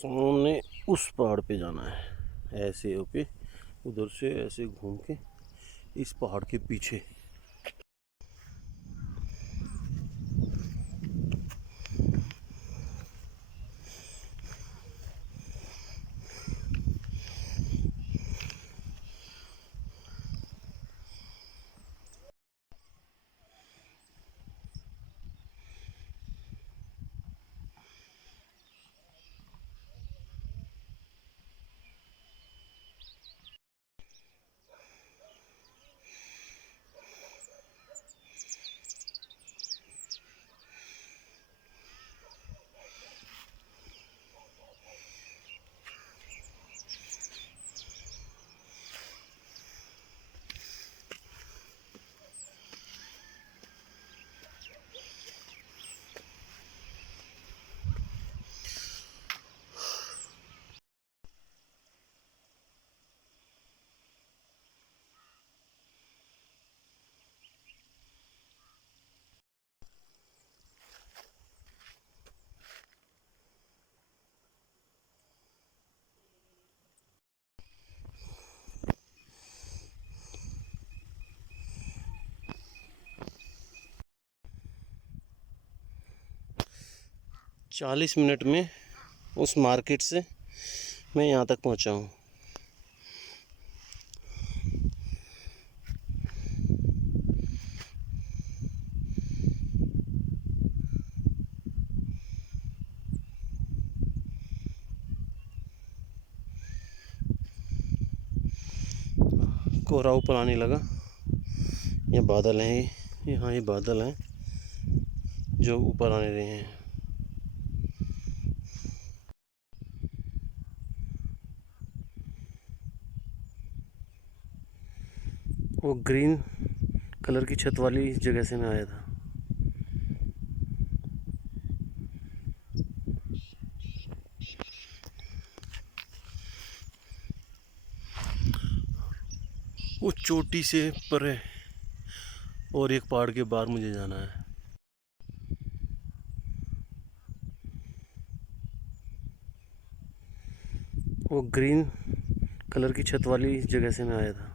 सामने उस पहाड़ पे जाना है, ऐसे होके उधर से ऐसे घूम के इस पहाड़ के पीछे। 40 मिनट में उस मार्केट से मैं यहाँ तक पहुँचा हूँ। कोहरा ऊपर आने लगा। ये बादल हैं, यहाँ ये बादल हैं जो ऊपर आने रहे हैं। वो ग्रीन कलर की छत वाली जगह से मैं आया था। वो चोटी से परे और एक पहाड़ के बाहर मुझे जाना है। वो ग्रीन कलर की छत वाली जगह से मैं आया था।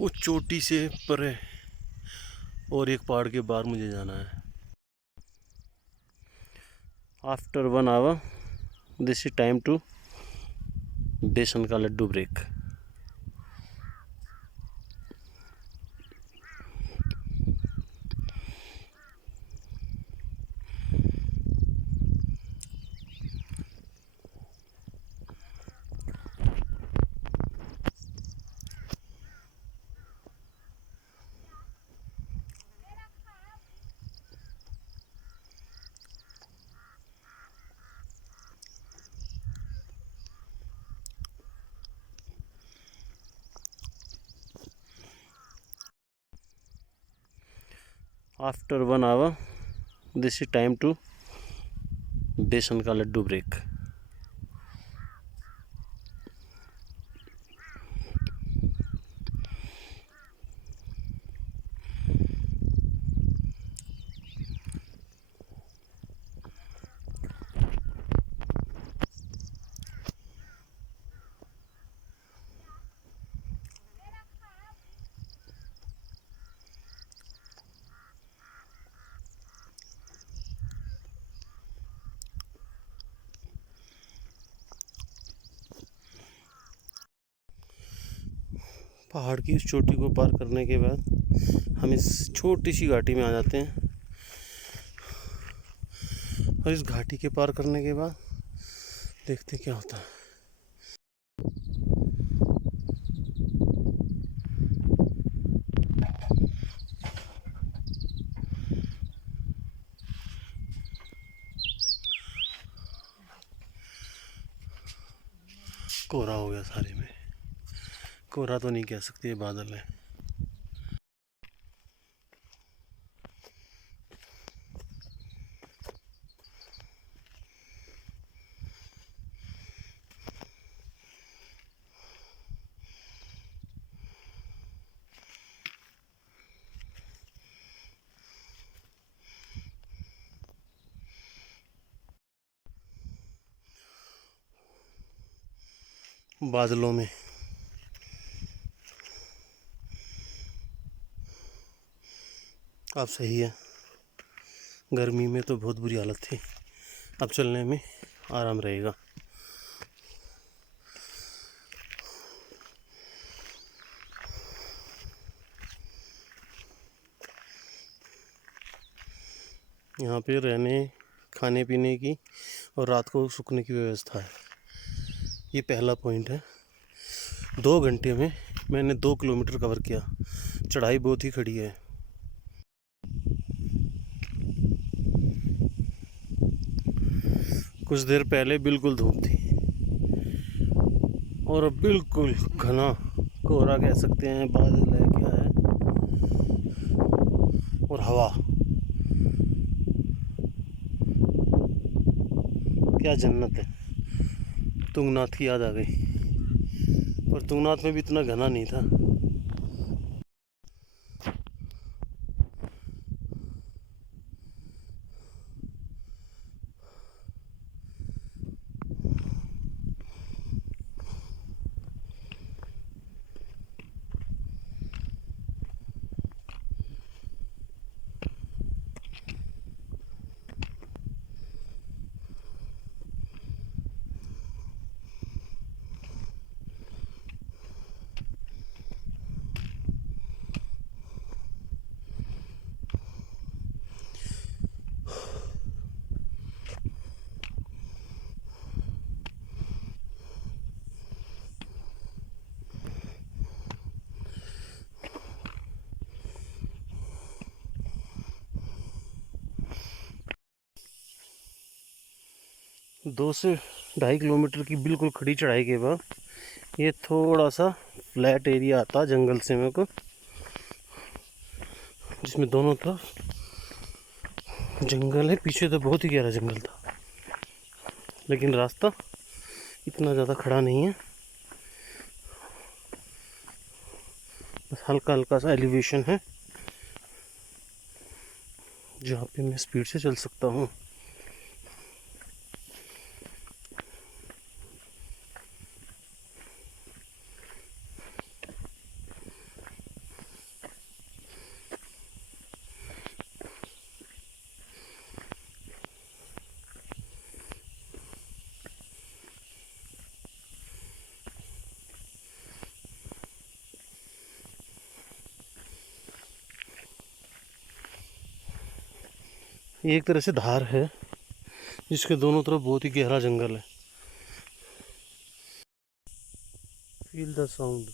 वो चोटी से परे और एक पहाड़ के बाहर मुझे जाना है। After 1 hour this is time to besan का laddu break. After 1 hour this is time to besan का लड्डू ब्रेक। पहाड़ की इस चोटी को पार करने के बाद हम इस छोटी सी घाटी में आ जाते हैं। और इस घाटी के पार करने के बाद देखते क्या होता है। कोहरा हो गया सारे में। कोहरा तो नहीं कह सकते, ये बादल है। बादलों में। अब सही है, गर्मी में तो बहुत बुरी हालत थी, अब चलने में आराम रहेगा। यहाँ पे रहने खाने पीने की और रात को रुकने की व्यवस्था है। ये पहला पॉइंट है। 2 घंटे में मैंने 2 किलोमीटर कवर किया। चढ़ाई बहुत ही खड़ी है। कुछ देर पहले बिल्कुल धूप थी और अब बिल्कुल घना कोहरा कह सकते हैं, बादल है क्या है, और हवा, क्या जन्नत है। तुंगनाथ की याद आ गई, पर तुंगनाथ में भी इतना घना नहीं था। दो से 2.5 किलोमीटर की बिल्कुल खड़ी चढ़ाई के बाद ये थोड़ा सा फ्लैट एरिया आता जंगल से मेरे को, जिसमें दोनों तरफ जंगल है। पीछे तो बहुत ही गहरा जंगल था, लेकिन रास्ता इतना ज़्यादा खड़ा नहीं है, बस हल्का हल्का सा एलिवेशन है जहाँ पे मैं स्पीड से चल सकता हूँ। ये एक तरह से धार है जिसके दोनों तरफ बहुत ही गहरा जंगल है। Feel the sound.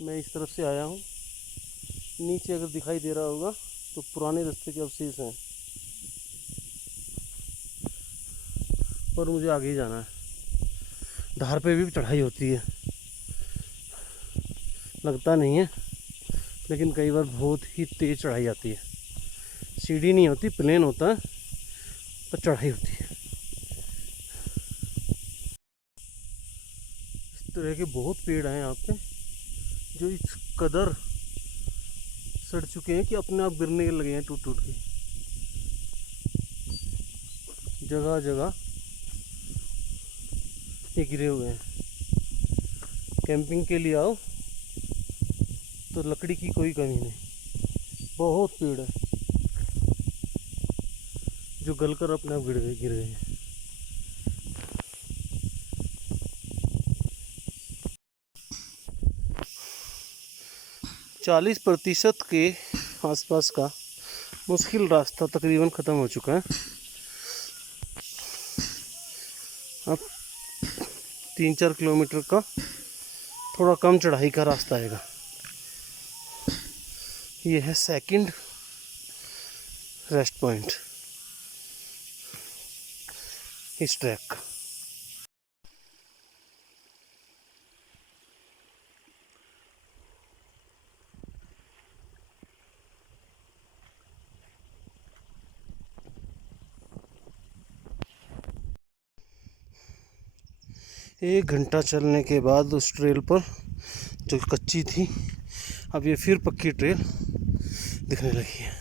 मैं इस तरफ से आया हूँ, नीचे अगर दिखाई दे रहा होगा तो पुराने रास्ते के अवशेष हैं, और मुझे आगे ही जाना है। धार पे भी चढ़ाई होती है, लगता नहीं है, लेकिन कई बार बहुत ही तेज चढ़ाई आती है। सीढ़ी नहीं होती, प्लेन होता है, पर चढ़ाई होती है। इस तरह के बहुत पेड़ हैं यहाँ पे जो इस कदर सड़ चुके हैं कि अपने आप गिरने लगे हैं टूट टूट के। जगह जगह ये गिरे हुए हैं। कैंपिंग के लिए आओ तो लकड़ी की कोई कमी नहीं, बहुत पेड़ है जो गलकर अपने आप गिर गए हैं। 40% के आसपास का मुश्किल रास्ता तकरीबन ख़त्म हो चुका है। अब 3-4 किलोमीटर का थोड़ा कम चढ़ाई का रास्ता आएगा। ये है सेकंड रेस्ट पॉइंट इस ट्रैक का। एक घंटा चलने के बाद उस ट्रेल पर जो कच्ची थी, अब ये फिर पक्की ट्रेल दिखने लगी है।